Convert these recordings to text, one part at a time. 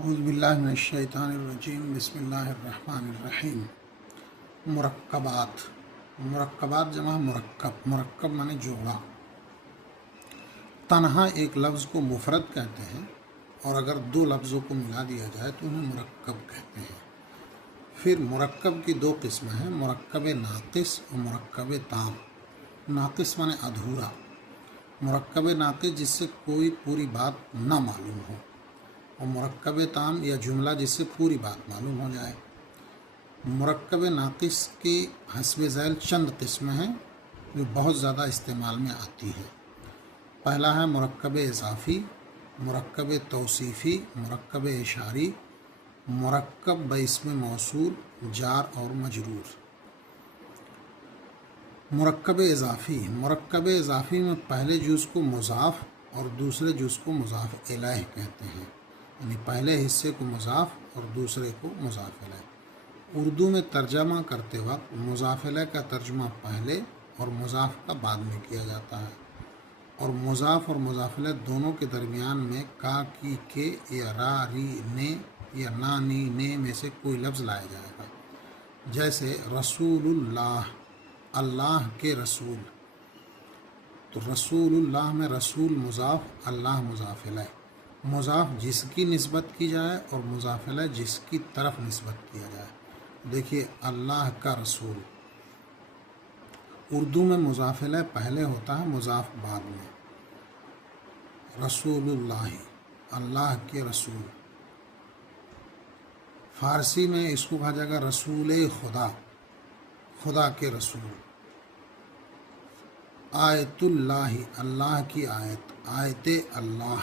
اعوذ باللہ من الشیطان الرجیم بسم اللہ الرحمن الرحیم۔ مرکبات جمع مرکب معنی جوڑا۔ تنہا ایک لفظ کو مفرد کہتے ہیں اور اگر دو لفظوں کو ملا دیا جائے تو انہیں مرکب کہتے ہیں۔ پھر مرکب کی دو قسمیں ہیں، مرکب ناقص اور مرکب تام۔ ناقص معنی ادھورا، مرکب ناقص جس سے کوئی پوری بات نہ معلوم ہو، اور مرکب تام یا جملہ جس سے پوری بات معلوم ہو جائے۔ مرکب ناقص کی حسب ذیل چند قسمیں ہیں جو بہت زیادہ استعمال میں آتی ہیں۔ پہلا ہے مرکب اضافی، مرکب توصیفی، مرکب اشاری، مرکب باسم موصول، جار اور مجرور۔ مرکب اضافی میں پہلے جز کو مضاف اور دوسرے جز کو مضاف الیہ کہتے ہیں، یعنی پہلے حصے کو مضاف اور دوسرے کو مضاف الیہ۔ اردو میں ترجمہ کرتے وقت مضاف الیہ کا ترجمہ پہلے اور مضاف کا بعد میں کیا جاتا ہے، اور مضاف اور مضاف الیہ دونوں کے درمیان میں کا، کی، کے یا را، ری، نے یا نا، نی، نے میں سے کوئی لفظ لایا جائے گا۔ جیسے رسول اللہ، اللہ کے رسول، تو رسول اللہ میں رسول مضاف، اللہ مضاف الیہ۔ مضاف جس کی نسبت کی جائے اور مضاف الیہ جس کی طرف نسبت کیا جائے۔ دیکھیے اللہ کا رسول، اردو میں مضاف الیہ پہلے ہوتا ہے، مضاف بعد میں۔ رسول اللہ، اللہ کے رسول۔ فارسی میں اس کو کہا جائے گا رسول خدا، خدا کے رسول۔ آیت اللہ، اللہ کی آیت، آیت اللہ۔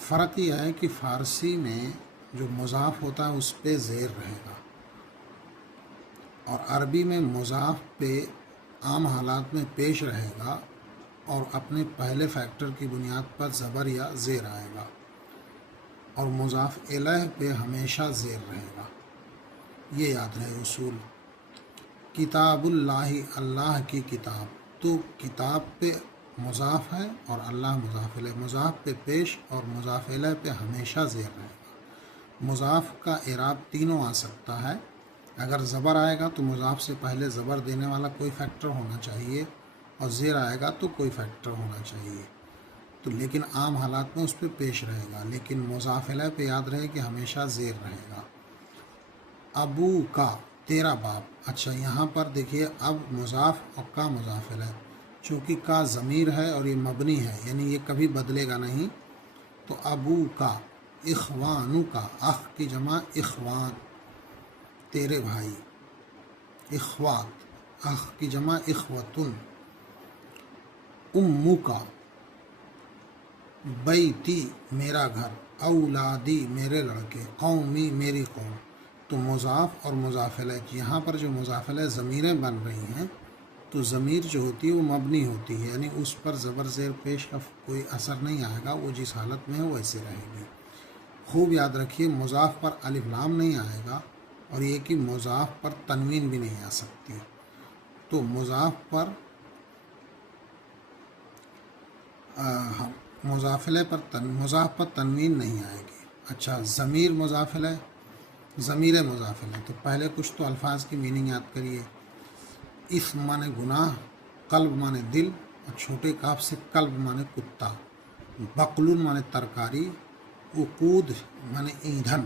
فرق یہ ہے کہ فارسی میں جو مضاف ہوتا ہے اس پہ زیر رہے گا، اور عربی میں مضاف پہ عام حالات میں پیش رہے گا اور اپنے پہلے فیکٹر کی بنیاد پر زبر یا زیر آئے گا، اور مضاف الیہ پہ ہمیشہ زیر رہے گا۔ یہ یاد رہے اصول۔ کتاب اللہ، اللہ کی کتاب، تو کتاب پہ مضاف ہے اور اللہ مضاف الیہ، مضاف پہ پیش اور مضاف الیہ پہ ہمیشہ زیر رہے گا۔ مضاف کا اعراب تینوں آ سکتا ہے۔ اگر زبر آئے گا تو مضاف سے پہلے زبر دینے والا کوئی فیکٹر ہونا چاہیے، اور زیر آئے گا تو کوئی فیکٹر ہونا چاہیے، تو لیکن عام حالات میں اس پہ پیش رہے گا، لیکن مضاف الیہ پہ یاد رہے کہ ہمیشہ زیر رہے گا۔ ابو کا، تیرا باپ۔ اچھا، یہاں پر دیکھیے اب مضاف اور کا مضاف الیہ، چونکہ کا ضمیر ہے اور یہ مبنی ہے، یعنی یہ کبھی بدلے گا نہیں، تو ابو کا، اخوانو کا، اخ کی جمع اخوان، تیرے بھائی، اخوات، اخ کی جمع اخوتن۔ امو کا، بیتی میرا گھر، اولادی میرے لڑکے، قومی میری قوم۔ تو مضاف اور مضاف الیہ، یہاں پر جو مضاف الیہ ضمیریں بن رہی ہیں تو ضمیر جو ہوتی ہے وہ مبنی ہوتی ہے، یعنی اس پر زبر زیر پیش کا کوئی اثر نہیں آئے گا، وہ جس حالت میں ہے ویسے رہے گی۔ خوب یاد رکھیے مضاف پر الف لام نہیں آئے گا، اور یہ کہ مضاف پر تنوین بھی نہیں آ سکتی، تو مضاف پر مضاف پر تنوین نہیں آئے گی۔ اچھا، ضمیر مضاف الیہ، ضمیر مضاف الیہ، تو پہلے کچھ تو الفاظ کی میننگ یاد کریے۔ اسم مانے گناہ، قلب مانے دل، اور چھوٹے کاف سے قلب مانے کتا، بقلون مانے ترکاری، عقود مانے ایندھن،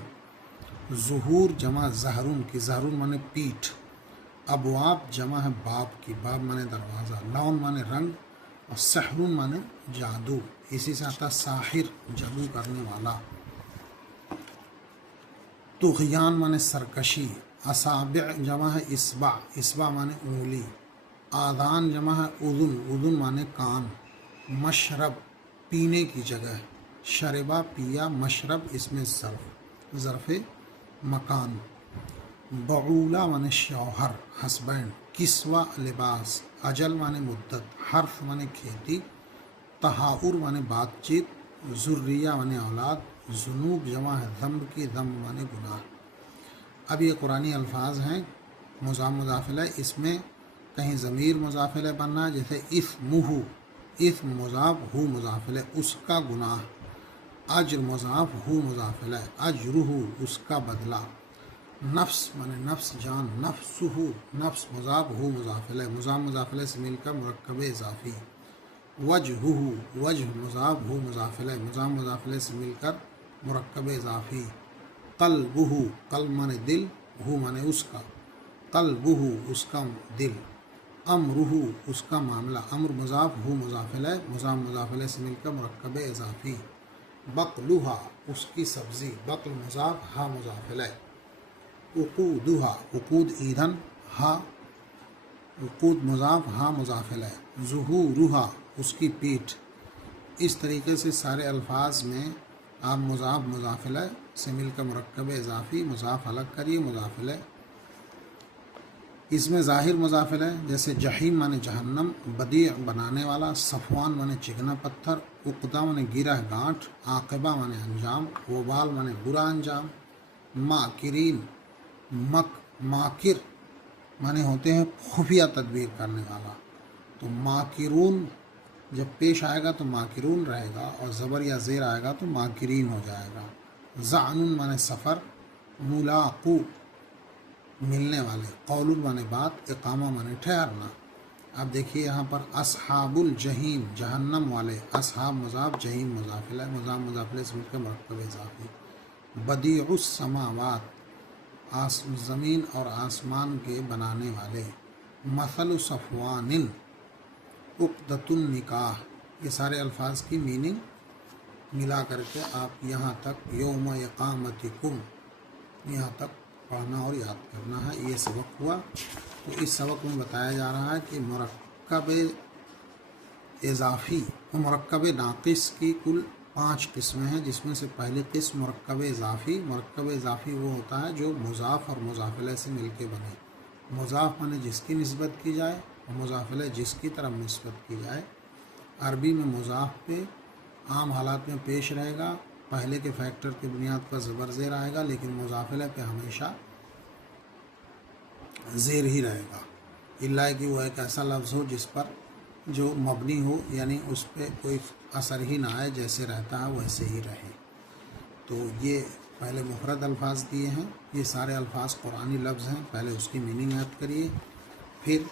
ظہور جمع زہرون کی، زہرون مانے پیٹھ، ابواب جمع ہے باب کی، باب مانے دروازہ، لون مانے رنگ، اور سحرون مانے جادو، اسی سے آتا ساحر، جادو کرنے والا۔ طغیان مانے سرکشی، اصابع جمع ہے اصبع، اصبع مانے انگلی، آذان جمع ہے اذن، اذن مانے کان، مشرب پینے کی جگہ، شربا پیا، مشرب اس میں ظرف مکان، بعولہ مانے شوہر، ہسبینڈ، کسوہ لباس، اجل مانے مدت، حرف مانے کھیتی، تہاؤر مانے بات چیت، ذریہ مانے اولاد، ذنوب جمع ہے ذنب کی، ذنب مانے گناہ۔ اب یہ قرآنی الفاظ ہیں مضاف الیہ، اس میں کہیں ضمیر مضاف الیہ بننا ہے، جیسے اسمہ، اسم مضاف، ہو مضاف الیہ، اس کا گناہ، اجر مضاف ہو مضاف الیہ، اجرہ اس کا بدلہ، نفس مانے نفس جان، نفسہ نفس مضاف ہو مضاف الیہ، مضاف الیہ سے مل کر مرکب اضافی، وجہہ وجہ مضاف ہو مضاف الیہ، مضاف الیہ سے مل کر مرکب اضافی، قلبہ قلب مانے دل، ہو مانے اس کا، قلبہ اس کا دل، امرہ اس کا معاملہ، امر مضاف ہو مضاف الیہ، مضاف الیہ سے مل کر مرکب اضافی، بقلہا اس کی سبزی، بقل مضاف ہا مضاف الیہ، عقودہا عقود ایندھن، ہا عقود مضاف ہا مضاف الیہ، ظہورہا اس کی پیٹھ۔ اس طریقے سے سارے الفاظ میں آپ مضاف الیہ سے مل کر مرکب اضافی، مضاف الگ کریے، مضاف الیہ۔ اس میں ظاہر مضاف الیہ جیسے جہیم مانے جہنم، بدیع بنانے والا، صفوان مانے چکنا پتھر، عقدہ مانے گرہ گانٹھ، عاقبہ مانے انجام، وبال مانے برا انجام، ماکرین ماکر مانے ہوتے ہیں خفیہ تدبیر کرنے والا، تو ماکرون جب پیش آئے گا تو ماکرون رہے گا، اور زبر یا زیر آئے گا تو ماکرین ہو جائے گا۔ زعنون مانے سفر، ملاقو ملنے والے، قول مانے بات، اقامہ مانے ٹھہرنا۔ اب دیکھیے یہاں پر اصحاب الجحیم جہنم والے، اصحاب مضاف جحیم مضاف الیہ، مضاف الیہ سے مل کر مرکب اضافی، بدیع السماوات زمین اور آسمان کے بنانے والے، مثل صفوان، عقدۃ النکاح، یہ سارے الفاظ کی میننگ ملا کر کے آپ یہاں تک یوم اقامتکم یہاں تک پڑھنا اور یاد کرنا ہے۔ یہ سبق ہوا، تو اس سبق میں بتایا جا رہا ہے کہ مرکب اضافی و مرکب ناقص کی کل 5 قسمیں ہیں، جس میں سے پہلی قسم مرکب اضافی۔ مرکب اضافی وہ ہوتا ہے جو مضاف اور مضاف الیہ سے مل کے بنے، مضاف مانے جس کی نسبت کی جائے اور مضاف الیہ جس کی طرف نسبت کی جائے۔ عربی میں مضاف پہ عام حالات میں پیش رہے گا، پہلے کے فیکٹر کی بنیاد پر زبر زیر آئے گا، لیکن مضاف الیہ پہ ہمیشہ زیر ہی رہے گا، الا کہ وہ ایک ایسا لفظ ہو جس پر جو مبنی ہو، یعنی اس پہ کوئی اثر ہی نہ آئے، جیسے رہتا ہے ویسے ہی رہے۔ تو یہ پہلے مفرد الفاظ دیے ہیں، یہ سارے الفاظ قرآنی لفظ ہیں، پہلے اس کی میننگ یاد کریے، پھر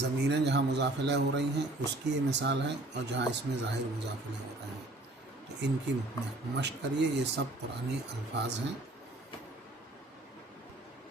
ضمیریں جہاں مضاف الیہ ہو رہی ہیں اس کی یہ مثال ہے، اور جہاں اس میں ظاہر مضاف الیہ ہو رہے ہیں تو ان کی مشق کریے۔ یہ سب قرآنی الفاظ ہیں۔